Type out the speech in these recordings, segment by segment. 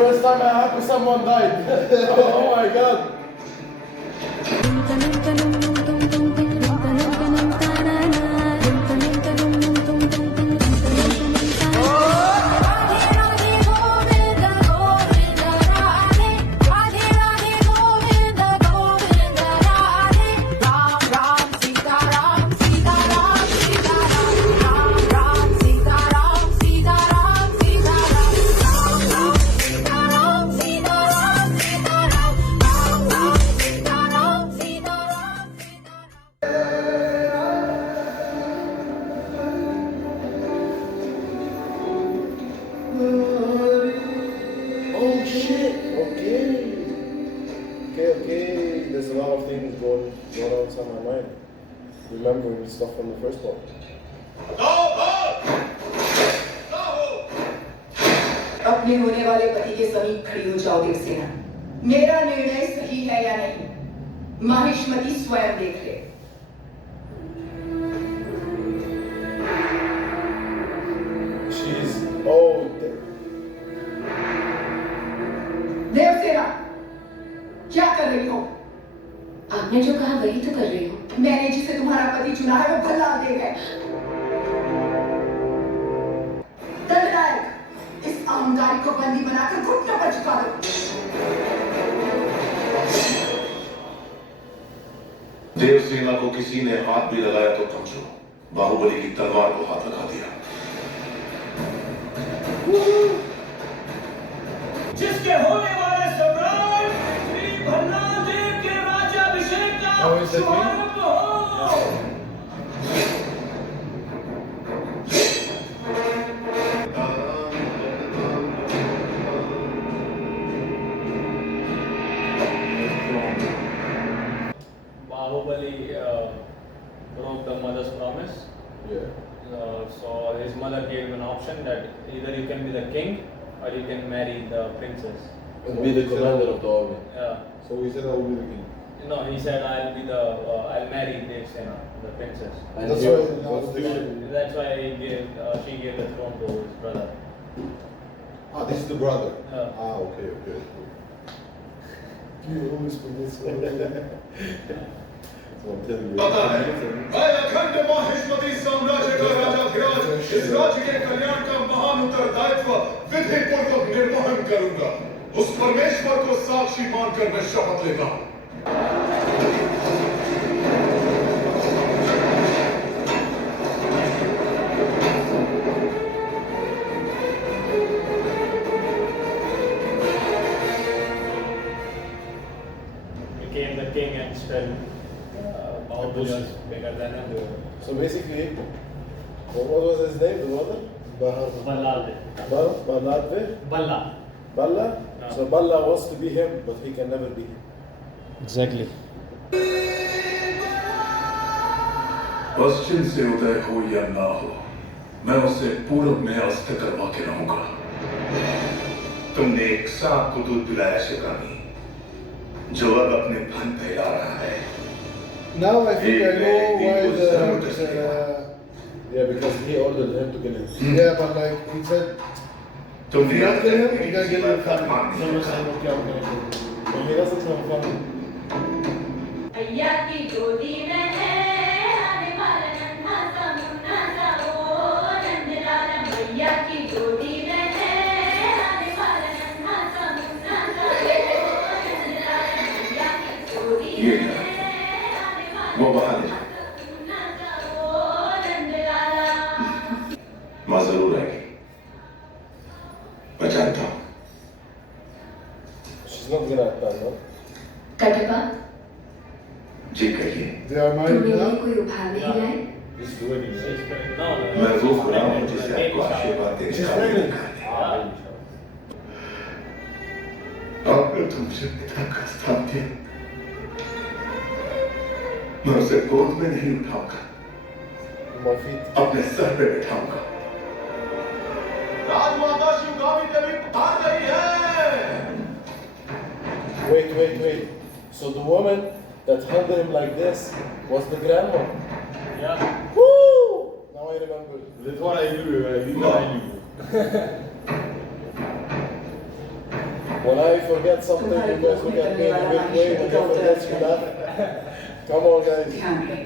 first time I heard someone died. Oh my god. Oh shit, okay. There's a lot of things going on inside my mind. Remembering stuff from the first one. अपने होने वाले पति के समीप खड़ी हो जाओ देवसेना। मेरा निर्णय सही है या नहीं, माहिष्मती स्वयं देख ले। She's old. देवसेना, क्या कर रही हो? आपने जो कहा वही तो कर रही हूँ। मैंने जिसे तुम्हारा पति चुना है वो भला देव है। दंडनायक, इस अहंकारी को बंदी बनाकर घुटनों पर झुका दो। देवसेना को किसी ने हाथ भी लगाया तो समझो बाहुबली की तलवार को हाथ लगा दिया। जिसके होने वाले सम्राट श्री भल्लादेव के राज्याभिषेक का शुभारंभ हो। Bahubali broke the mother's promise. Yeah. So his mother gave him an option that either you can be the king or you can marry the princess. And be the commander of the army. Yeah. So he said, I will be the king. No, he said I'll be the I'll marry Devsena, the princess. And That's he- why That's why he gave she gave the throne to his brother. this is the brother. Yeah. Okay. You always forget so So I'm telling you. पता है मैं अखंड माहिष्मती साम्राज्य का राजाधिराज इस राज्य के कल्याण का महान उत्तरदायित्व विधि पूर्वक निर्वहन करूंगा। उस परमेश्वर को साक्षी मानकर मैं शपथ लेता हूँ। Became the king and still Bahubali was bigger than him. So basically, what was his name? The mother? Baladve? Balla. Balla? Yeah. So Balla wants to be him, but he can never be him. Exactly. पश्चिम से उदय हो या ना हो मैं उसे पूर्व में अस्त करवा के रहूंगा। तुमने एक सांप को दूध पिलाया शिवरानी जो अब अपने फन फैला रहा है। Now I think I know why Yeah, because he ordered him to kill him. yeah, but like he said, तुमने if you अब not kill him, तक you gotta get मेरी him बात मान family. नहीं So रखा। I'm okay, I'm gonna kill him. But he doesn't have fun. भैया की गोदी में है आने वाला नन्हा सा मुन्ना सा वो नंदलाला। भैया की गोदी में है आने वाला नन्हा सा मुन्ना सा वो नंदलाला। भैया की गोदी ये में ना, है आने वाला वो बाहर ले जाओ। मुन्ना सा वो नंदलाला। माँ जरूर आएगी मैं जानता हूँ। She's not gonna attack, no? कटपा, जी कहिए। They are married तुम्हें now. कोई उपहार नहीं लाए? This is the wedding. Right? मैं वो खुदा हूँ जिसे आपको आशीर्वाद देने She's का pregnant. अधिकार है। आपने तुमसे पिता का स्थान दिया मैं उसे गोद में नहीं उठाऊंगा My feet. अपने सर पे बिठाऊंगा। राजमाता शिवगामी देवी पधार रही है। Wait. So the woman that held him like this was the grandma. Yeah. Woo! Now I remember. That's what I knew. I knew. forget something, you guys look at me in a weird way when you forget that. Come on, guys. ध्यान रहे।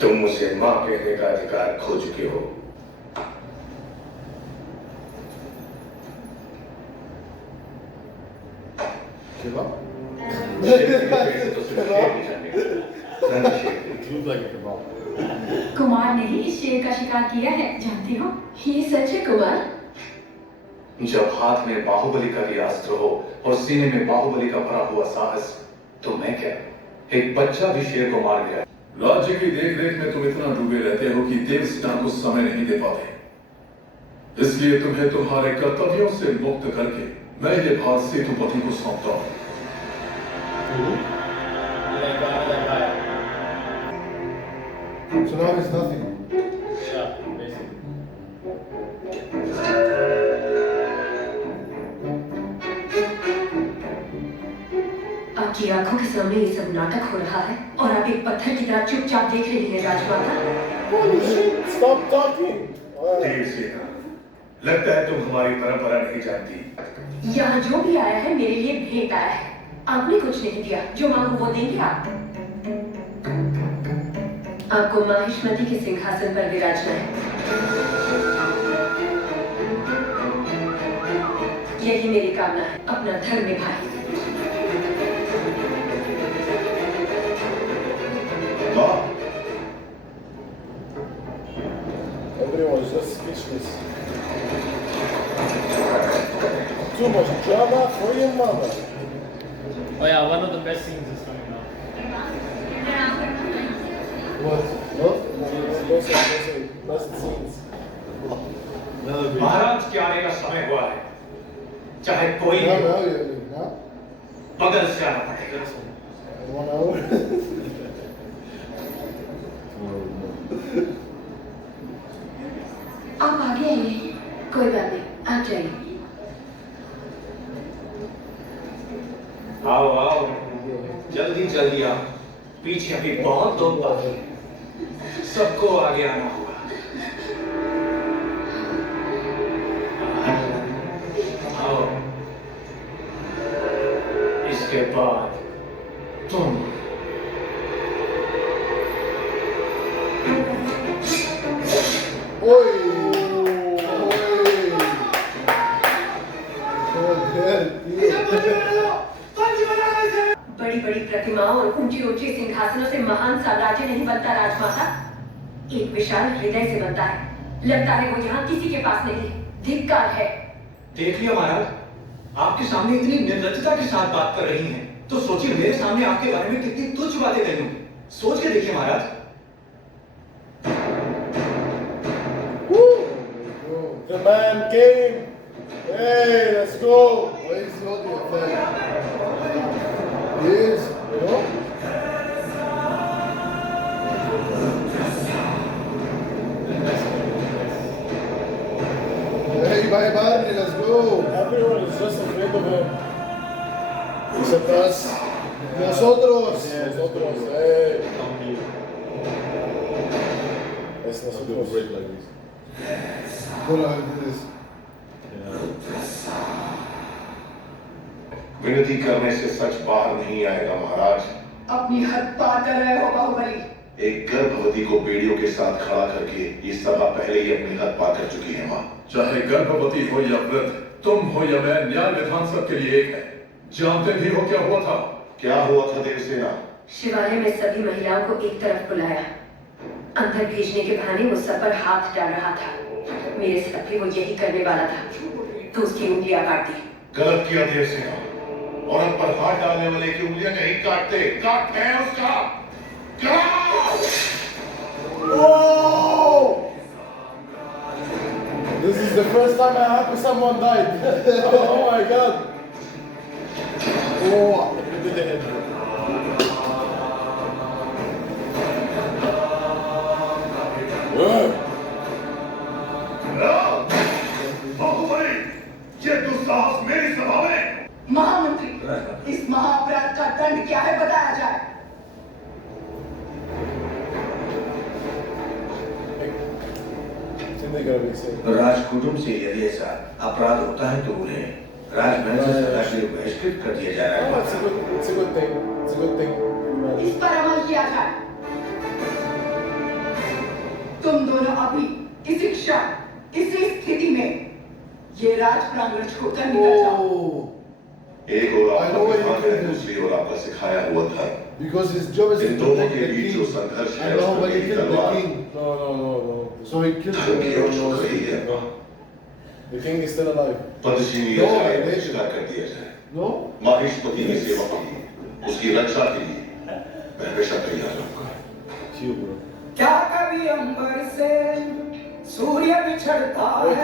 तुम मुझे मां कहने का अधिकार खो चुके हो। Kebab? It looks like a kebab. Kumar ने ही इस शेर का शिकार किया है, जानती हो? ये सच है कुमार। जब हाथ में बाहुबली का ये अस्त्र हो और सीने में बाहुबली का भरा हुआ साहस, तो मैं क्या, एक बच्चा भी शेर को मार गया। राज्य की देखरेख में तुम इतना डूबे रहते हो कि देवसेना को समय नहीं दे पाते। इसलिए तुम्हें तुम्हारे कर्तव्यों से मुक्त करके मैं ये भार सेतुपति को सौंपता हूँ। So now it's nothing. Yeah, basically. आपकी आंखों के सामने ये सब नाटक हो रहा है और आप एक पत्थर की तरह चुपचाप देख रही हैं राजमाता। Holy shit, stop talking. Devasena, लगता है तुम हमारी परंपरा नहीं जानती। यहाँ जो भी आया है मेरे लिए भेंट आया है। आपने कुछ नहीं दिया, जो मांगू वो देंगे आप। आपको माहिष्मति के सिंहासन पर विराजना है। यही मेरी कामना है, अपना धर्म निभाएं। Everyone's just speechless. Too much drama for your mother. Oh yeah, one of the best scenes is coming now. What? Don't say, best scenes. Another video. महाराज के आने का समय हुआ है, चाहे कोई Now, हो, now you're doing now? बगल से आना पड़ेगा। 1 hour? आप आगे आइए, कोई बात नहीं, आप जाइए। आओ आओ, जल्दी जल्दी आओ, पीछे अभी बहुत लोग बाकी हैं, सबको आगे आना होगा। आओ, इसके बाद तुम। Oi! बड़ी बड़ी प्रतिमाओं और ऊंचे ऊंचे सिंहासनों से महान साम्राज्य नहीं बनता राजमाता, एक विशाल हृदय से बनता है। लगता है वो यहाँ किसी के पास नहीं है। धिक्कार है। देख लिया महाराज, आपके सामने इतनी निर्लज्जता के साथ बात कर रही हैं, तो सोचिए मेरे सामने आपके बारे में कितनी तुच्छ बातें कही होंगी। सोच के देखिए महाराज। The man came. Hey, let's go. Why is he holding a flag? He is, you know? Hey, bye Barney, let's go. Everyone is just afraid of him. Except us. Nosotros. Nosotros, hey. Es nosotros. Like this. Hold on, do this. विनती करने से सच बाहर नहीं आएगा महाराज। अपनी हद पार कर रहे हो बाहुबली। एक गर्भवती को बेड़ियों के साथ खड़ा करके ये सभा पहले ही अपनी हद पार कर चुकी है माँ। चाहे गर्भवती हो या वृद्ध, तुम हो या मैं, न्याय विधान सबके लिए एक है। जानते भी हो क्या हुआ था? क्या हुआ था देवसेना? शिवालय में सभी महिलाओं को एक तरफ बुलाया, अंदर भेजने के बहाने वो सब पर हाथ डाल रहा था। मेरे साथ भी वो यही करने वाला था, तो उसकी उंगलियां काट दी। गलत किया देवसेना, औरत पर हाथ डालने वाले की उंगलियां नहीं काटते, काटते हैं उसका। Whoa! This is the first time I'm happy someone died. Oh my god. Oh, he did the head. Baahubali, ये दुस्साहस मेरी सभा में। महामंत्री, इस महाअपराध का दंड क्या है बताया जाए। Think they're gonna be safe. राजकुटुंब से यदि ऐसा अपराध होता है तो उन्हें राजमहल से सदा के लिए बहिष्कृत कर दिया जा रहा Oh, है। it's a good thing. It's a good thing. इस पर अमल किया जाए। तुम दोनों अभी इसी क्षण इसी स्थिति में ये राज प्रांगण छोड़कर निकल जाओ। Oh, एक और I know आपका what you विधान है, can do. दूसरी ओर आपका सिखाया हुआ धर्म। because his job is to इन दोनों protect के the बीच जो king. संघर्ष है And now when he उसमें killed the तलवार king, No. so he killed धर्म की ओर झुक रही है। No. The king is still alive. पदशील No, जाए, नहीं। बहिष्कार कर दिया जाए। No? माहिष्मती की सेवा के लिए, उसकी रक्षा के लिए मैं हमेशा तैयार रहूंगा। Chill, bro. क्या कभी अंबर से सूर्य बिछड़ता है